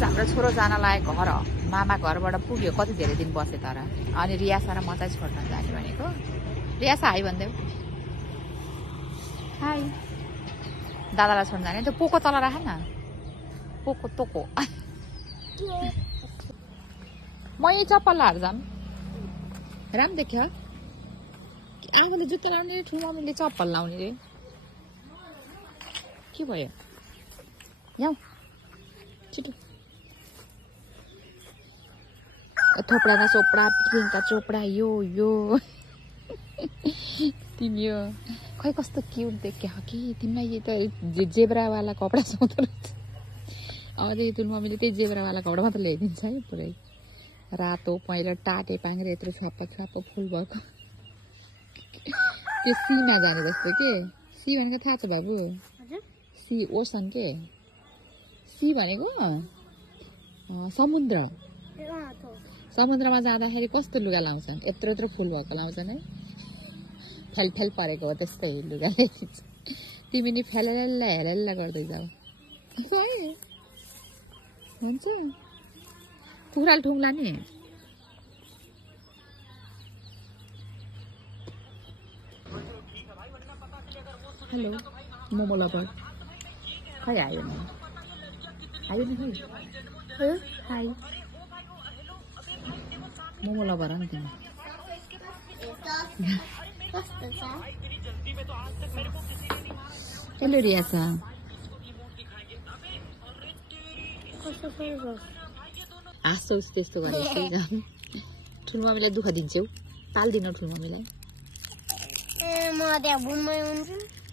Guys हाम्रो छोरो जान लागेको घर मामा घरबाट पुग्यो कति धेरै दिन बसे तर अनि रियासा र म चाहिँ छोड्न जाने भनेको रियासा हाई भन्देऊ हाई दादालाई छोड्न जाने त्यो पोको तल राख न पोको तोको म यही चप्पल लाएर जाम राम देख्यो आफूले जुत्ता लाउने रे ठुलो मम्मीले चप्पल लाउने रे के भयो यहाँ छिटो थोपडा न सोपडा पिङका चोपडा यो तिमी यो खै कस्तो क्युट देख्यो कि तिमीलाई यो त जेब्रावाला कपडा सुहाउँदो रहेछ अझै तुल मम्मीले त्यही जेब्रावाला कपडा मात्र ल्याइदिन्छ है पुरै रातो पहेँलो टाटे पाङ्रे यत्रो छ्वाप्प फुल भएको के सीमा जाने जस्तो के सी भनेको थाहा छ बाबु सी ओसन के सी भनेको समुद्र समुद्रमा जाँदाखेरि कस्तो लुगा लाउँछन् यत्रो फुल भएको लाउँछन् है फेल परेको हो त्यस्तै लुगा ल्याइदिन्छ तिमी नि फेलेल्ला हेरेल्ला गर्दै जाऊ हुन्छ कुखुराले ठुङ्ला नि हेलो मोमो लभर खै आयो नि खै हाई मोमो लभर हो नि तिमी हेलो रियासा हाँस्छौँ त्यस्तो गरेर ठुलो मम्मीलाई दुःख दिन्छौ पाल्दिनौ ठुलो मम्मीलाई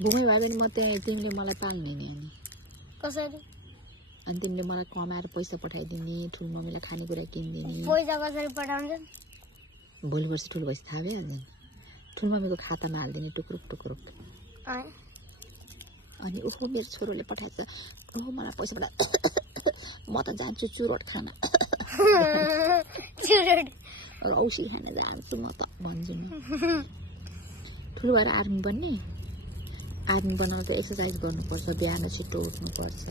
भूमै भयो भने म त्यहाँ तिमीले मलाई पाल्ने नि अनि कसरी अनि तिमीले मलाई कमाएर पैसा पठाइदिने ठुलो मम्मीलाई खानेकुरा किनिदिने पैसा कसरी पठाउँछन् भोलि वर्ष ठुलो भएपछि थाहा भइहाल्दैन ठुलो मम्मीको खातामा हालिदिने टुक्रुक अनि ओहो मेरो छोरोले पठाएछ ओहो मलाई पैसा पठा म त जान्छु चुरोट खान औसी खान जान्छु म त भन्छु नि ठुलो भएर आर्मी बन्ने आर्मी बनाउनु त एक्सर्साइज गर्नुपर्छ बिहान छिटो उठ्नुपर्छ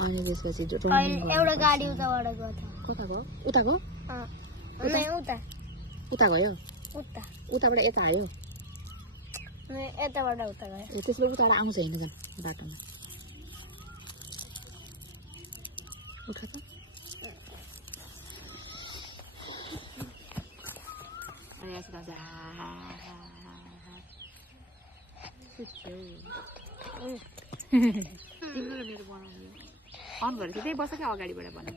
अनि त्यसपछि एउटा गाडी उताबाट गयो कता गयो उता गयो उता गयो उताबाट यता आयो यताबाट उता गयो त्यसपछि उताबाट आउँछ हिँड्नु जाम बाटोमा उठ त तिम्रो र मेरो बनाउने अन गरेर त्यही बस क्या अगाडिबाट बनाऊ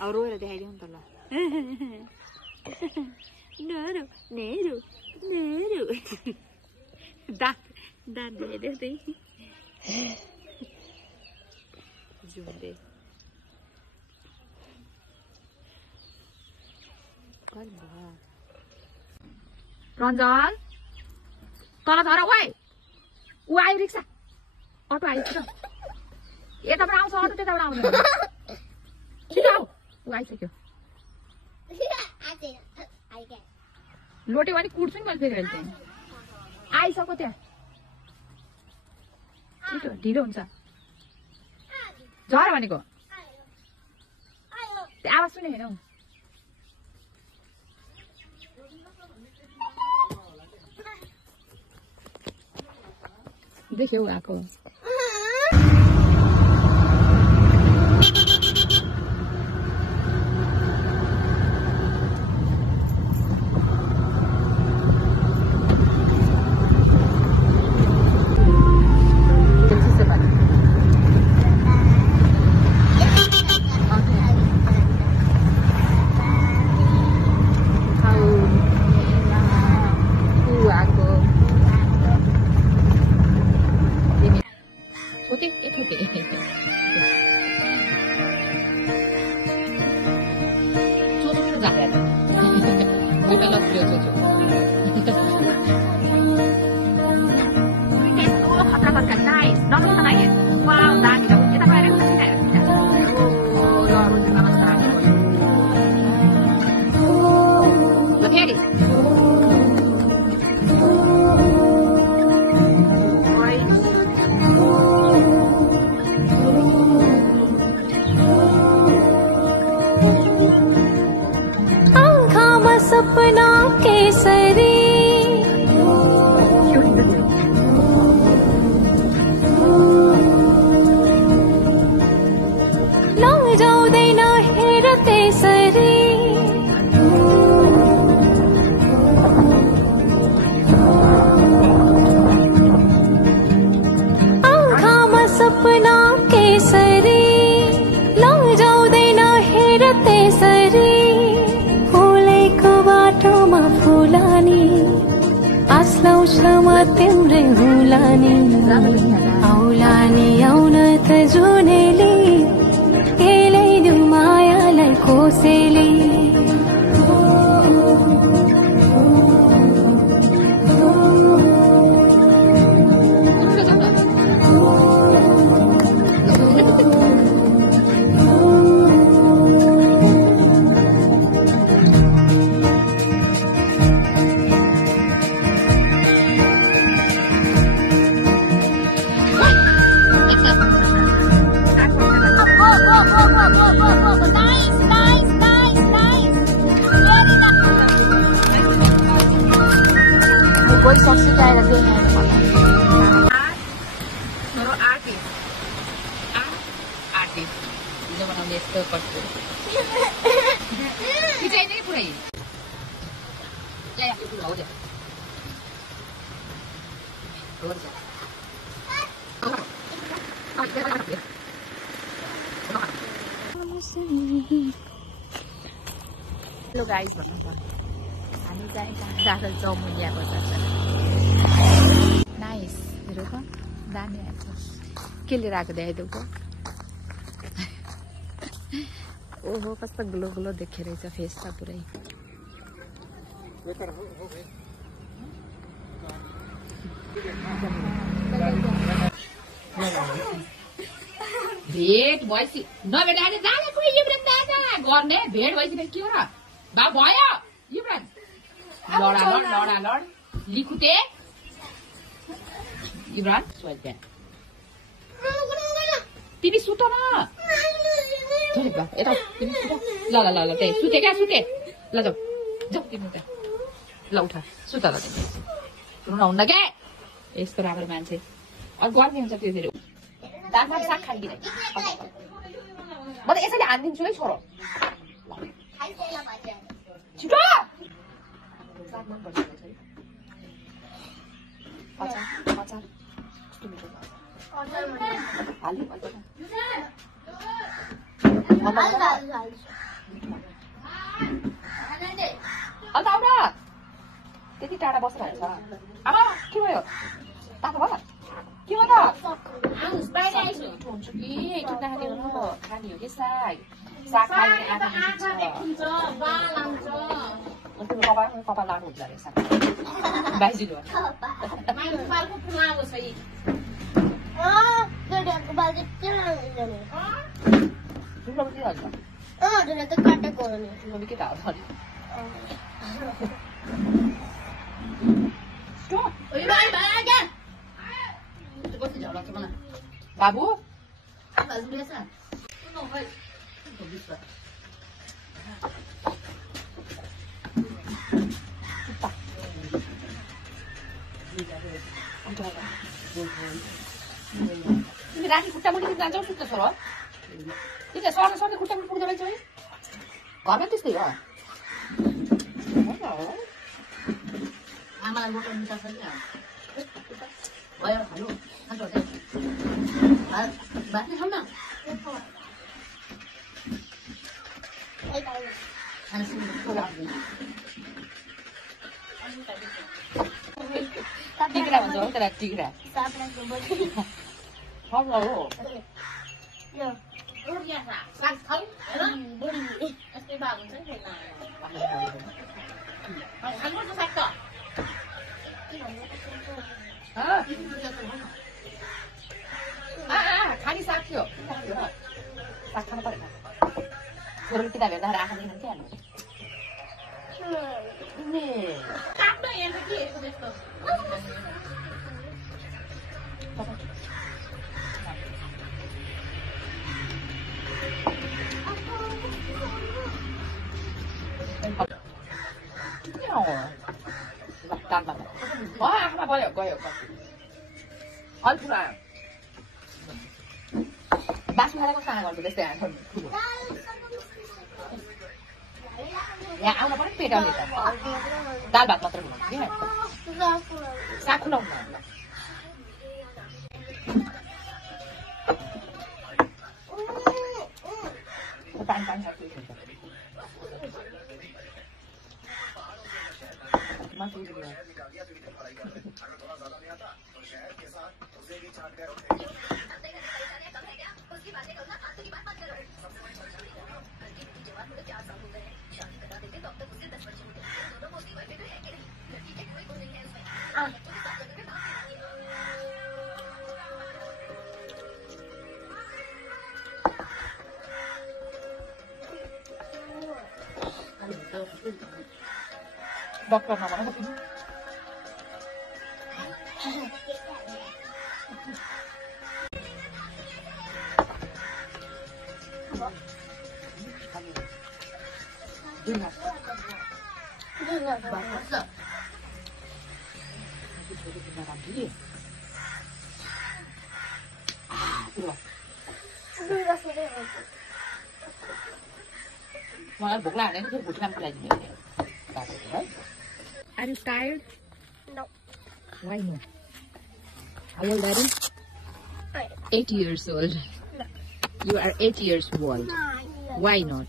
अब रोएर देखाइदिउँ नि त ल नरो नेरो नेरो दाँत देखाइदेऊ त्यही जुम्रे रञ्जन तल झर ओइ ऊ आयो रिक्सा अटो आयो छिटो यताबाट आउँछ अटो त्यताबाट आउँदैन छिटो आऊ ऊ आइसक्यो लोट्यो भने कुट्छु नि मैले फेरि अहिले आइसक्यो त्यहाँ छिटो ढिलो हुन्छ झर भनेको त्यो आवाज सुने होइन हौ देख्यौ आएको लौजाउँदैन हेर त्यसरी आँखामा सपना केसरी लौजाउँदैन हेर त्यसरी फुलेको बाटोमा फुलानी आस लाउँछ म तिम्रै हुलानी औलानी आउन त जुनेली केलैदु मायालाई कोसेली कोही सक्सी आएर देखेन हिजो बनाउने यस्तो कस्तो खिचाइ नै पुरै हेलो गाइस भन्नु छ हामी चाहिँ कहाँ चौमुनिया बजार नाइस हेर त दामी आएको के लिएर आएको देखाइदेऊ त ओहो कस्तो ग्लो ग्लो देखेर रहेछ फेस त पुरै भेट भएपछि नभेटाएर जाने कुनै इब्राहिम दादा गर्ने भेट भएपछि के हो र बा भयो इब्राहिम लड लिखुते इब्राहिम सोच तिमी सुत न यता तिमी सुत ल त्यही सुते क्या सुते ल जाऊ तिमी त ल उठ सुत ल तिमी रुनुहुन्न क्या यस्तो राम्रो मान्छे अरू गर्ने हुन्छ त्यो फेरि दाना साग खाइदिने म त यसैले हानिदिन्छु है छोरो छिटो साग मन पर्छ अचार त्यति टाढा बसेर हुन्छ आमा के भयो तातो भयो के भयो त हुन्छ कि नानी हो खाने हो कि साग खायो भने कपाल लानुहुन्छ अरे साग बाइजिनु बाबु तिमी राति खुट्टा मुनि जान्छौ सुत्छ छोरो तिमीले सर्ने सर्ने खुट्टा मुनि पुग्दो रहेछ है घरमा त्यस्तै हो आमालाई मोटो मिठा छ नि भयो खानु खान्छ भात नै खाऊ न टिग्रा भन्छ हो त्यसलाई टिग्रा हो खाने साग थियो साग खानु पर्यो छोरो किताब हेर्दा आँखा देखिन के हाल्नु आँखामा गयो गयो अलि पुरा बास्नु खाँदा कस्तो गर्छु त्यस्तै आँखा ठुलो यहाँ आउन पनि पेटाउने त दाल भात मात्र बनाउँछु कि साग खुलाउनु पानी पानी Doctor nama apa sih? Are you tired? No. Why no? How old are you? 8 years old. No. You are 8 years old. No. Why not?